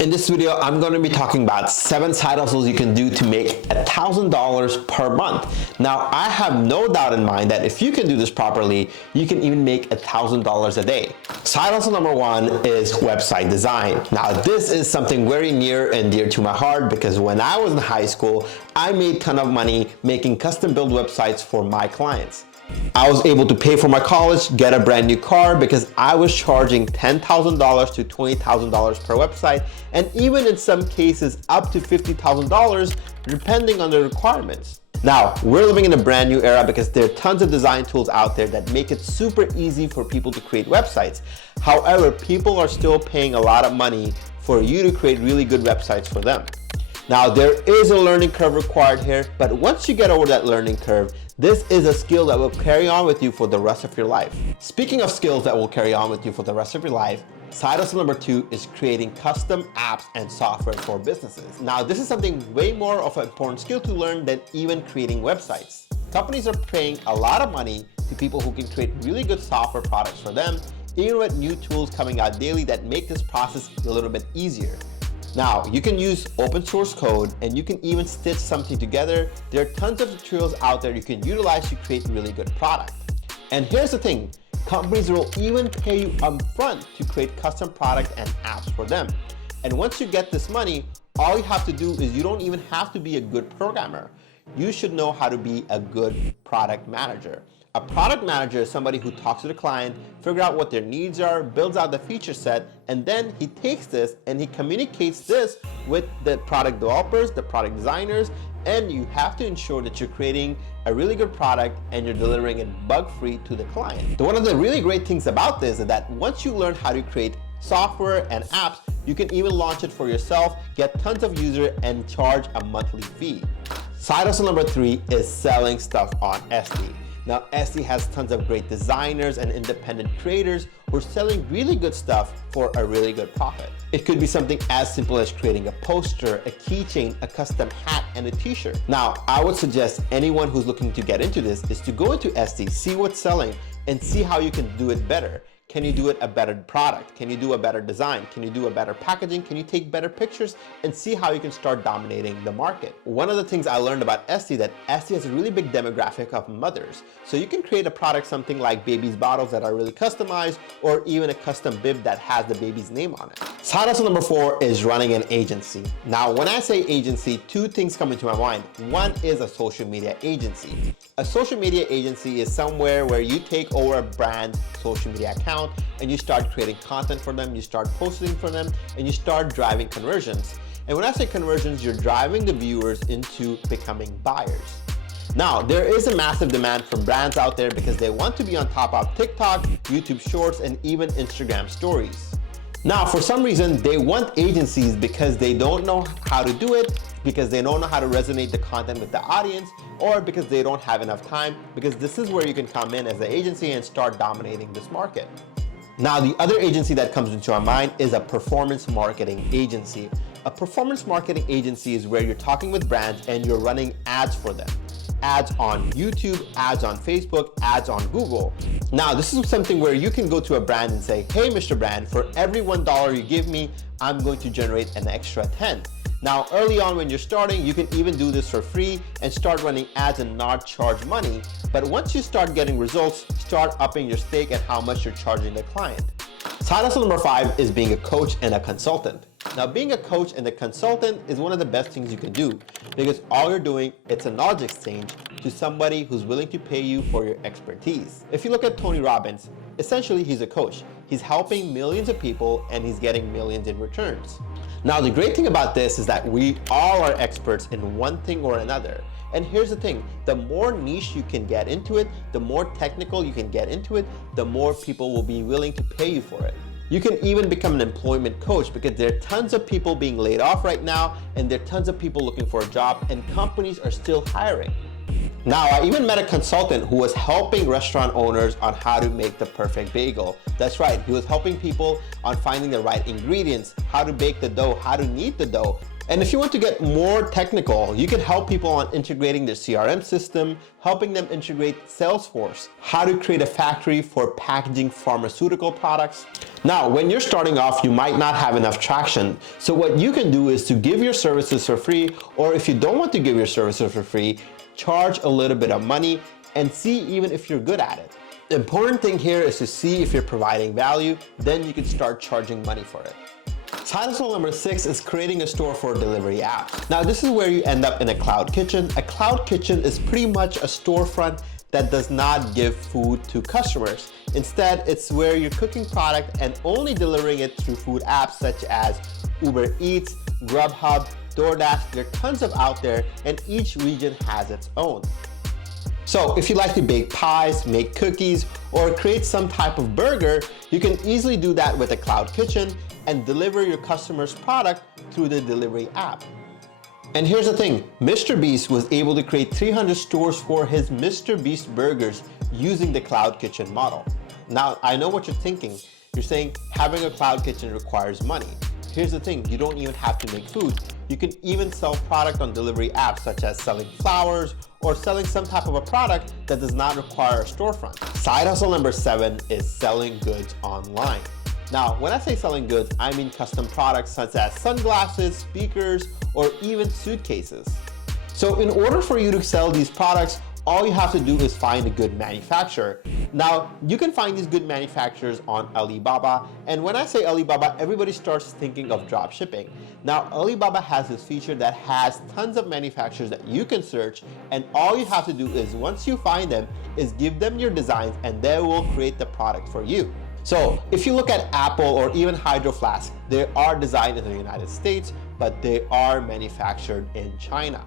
In this video, I'm going to be talking about 7 side hustles you can do to make $1,000 per month. Now, I have no doubt in mind that if you can do this properly, you can even make $1,000 a day. Side hustle number 1 is website design. Now, this is something very near and dear to my heart because when I was in high school, I made a ton of money making custom built websites for my clients. I was able to pay for my college, get a brand new car because I was charging $10,000 to $20,000 per website, and even in some cases up to $50,000 depending on the requirements. Now, we're living in a brand new era because there are tons of design tools out there that make it super easy for people to create websites. However, people are still paying a lot of money for you to create really good websites for them. Now, there is a learning curve required here, but once you get over that learning curve, this is a skill that will carry on with you for the rest of your life. Speaking of skills that will carry on with you for the rest of your life, side hustle number 2 is creating custom apps and software for businesses. Now, this is something way more of an important skill to learn than even creating websites. Companies are paying a lot of money to people who can create really good software products for them, even with new tools coming out daily that make this process a little bit easier. Now, you can use open source code and you can even stitch something together. There are tons of tutorials out there you can utilize to create a really good product. And here's the thing, companies will even pay you upfront to create custom products and apps for them. And once you get this money, all you have to do is you don't even have to be a good programmer. You should know how to be a good product manager. A product manager is somebody who talks to the client, figures out what their needs are, builds out the feature set, and then he takes this and he communicates this with the product developers, the product designers, and you have to ensure that you're creating a really good product and you're delivering it bug-free to the client. So one of the really great things about this is that once you learn how to create software and apps, you can even launch it for yourself, get tons of users, and charge a monthly fee. Side hustle number 3 is selling stuff on Esty. Now, Esty has tons of great designers and independent creators who are selling really good stuff for a really good profit. It could be something as simple as creating a poster, a keychain, a custom hat, and a t-shirt. Now, I would suggest anyone who's looking to get into this is to go into Esty, see what's selling, and see how you can do it better. Can you do it a better product? Can you do a better design? Can you do a better packaging? Can you take better pictures and see how you can start dominating the market? One of the things I learned about Esty that Esty has a really big demographic of mothers. So you can create a product, something like baby's bottles that are really customized, or even a custom bib that has the baby's name on it. Side hustle number 4 is running an agency. Now, when I say agency, 2 things come into my mind. One is a social media agency. A social media agency is somewhere where you take over a brand social media account and you start creating content for them, you start posting for them, and you start driving conversions. And when I say conversions, you're driving the viewers into becoming buyers. Now, there is a massive demand from brands out there because they want to be on top of TikTok, YouTube Shorts, and even Instagram Stories. Now, for some reason, they want agencies because they don't know how to do it, because they don't know how to resonate the content with the audience, or because they don't have enough time, because this is where you can come in as an agency and start dominating this market. Now, the other agency that comes into our mind is a performance marketing agency. A performance marketing agency is where you're talking with brands and you're running ads for them. Ads on YouTube, ads on Facebook, ads on Google. Now, this is something where you can go to a brand and say, hey, Mr. Brand, for every $1 you give me, I'm going to generate an extra 10. Now, early on when you're starting, you can even do this for free and start running ads and not charge money. But once you start getting results, start upping your stake at how much you're charging the client. Side hustle number 5 is being a coach and a consultant. Now, being a coach and a consultant is one of the best things you can do because all you're doing, it's a knowledge exchange to somebody who's willing to pay you for your expertise. If you look at Tony Robbins, essentially he's a coach. He's helping millions of people and he's getting millions in returns. Now, the great thing about this is that we all are experts in one thing or another. And here's the thing, the more niche you can get into it, the more technical you can get into it, the more people will be willing to pay you for it. You can even become an employment coach because there are tons of people being laid off right now and there are tons of people looking for a job and companies are still hiring. Now, I even met a consultant who was helping restaurant owners on how to make the perfect bagel. That's right, he was helping people on finding the right ingredients, how to bake the dough, how to knead the dough, And if you want to get more technical, you can help people on integrating their CRM system, helping them integrate Salesforce, how to create a factory for packaging pharmaceutical products. Now, when you're starting off, you might not have enough traction. So what you can do is to give your services for free, or if you don't want to give your services for free, charge a little bit of money and see even if you're good at it. The important thing here is to see if you're providing value, then you can start charging money for it. Side hustle number 6 is creating a store for a delivery app. Now this is where you end up in a cloud kitchen. A cloud kitchen is pretty much a storefront that does not give food to customers. Instead, it's where you're cooking product and only delivering it through food apps such as Uber Eats, Grubhub, DoorDash. There are tons of out there and each region has its own. So if you like to bake pies, make cookies, or create some type of burger, you can easily do that with a cloud kitchen and deliver your customer's product through the delivery app. And here's the thing, Mr. Beast was able to create 300 stores for his Mr. Beast burgers using the cloud kitchen model. Now, I know what you're thinking. You're saying having a cloud kitchen requires money. Here's the thing, you don't even have to make food. You can even sell product on delivery apps such as selling flowers or selling some type of a product that does not require a storefront. Side hustle number 7 is selling goods online. Now, when I say selling goods, I mean custom products such as sunglasses, speakers, or even suitcases. So in order for you to sell these products, all you have to do is find a good manufacturer. Now, you can find these good manufacturers on Alibaba. And when I say Alibaba, everybody starts thinking of drop shipping. Now, Alibaba has this feature that has tons of manufacturers that you can search. And all you have to do is once you find them, is give them your designs and they will create the product for you. So if you look at Apple or even Hydro Flask, they are designed in the United States, but they are manufactured in China.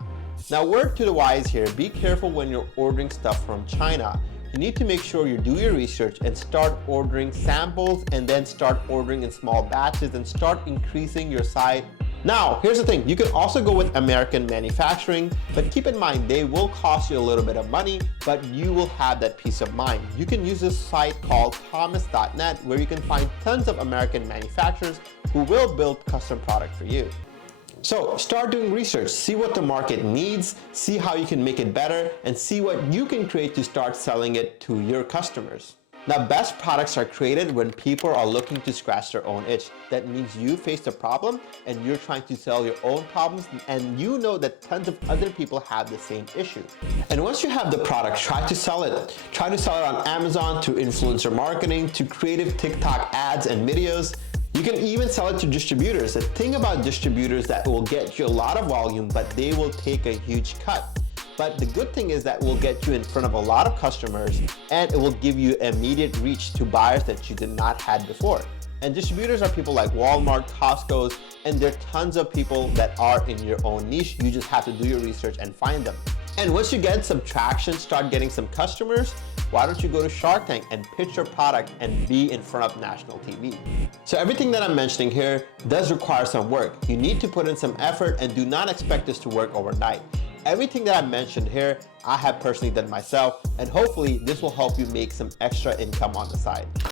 Now, word to the wise here, be careful when you're ordering stuff from China. You need to make sure you do your research and start ordering samples and then start ordering in small batches and start increasing your site. Now, here's the thing, you can also go with American manufacturing, but keep in mind they will cost you a little bit of money, but you will have that peace of mind. You can use this site called thomas.net where you can find tons of American manufacturers who will build custom product for you. So start doing research, see what the market needs, see how you can make it better, and see what you can create to start selling it to your customers. Now, best products are created when people are looking to scratch their own itch. That means you faced a problem and you're trying to sell your own problems and you know that tons of other people have the same issue. And once you have the product, try to sell it. Try to sell it on Amazon, to influencer marketing, to creative TikTok ads and videos. You can even sell it to distributors. The thing about distributors that will get you a lot of volume, but they will take a huge cut. But the good thing is that will get you in front of a lot of customers and it will give you immediate reach to buyers that you did not have before. And distributors are people like Walmart, Costco's, and there are tons of people that are in your own niche. You just have to do your research and find them. And once you get some traction, start getting some customers, why don't you go to Shark Tank and pitch your product and be in front of national TV? So everything that I'm mentioning here does require some work. You need to put in some effort and do not expect this to work overnight. Everything that I mentioned here, I have personally done myself, and hopefully this will help you make some extra income on the side.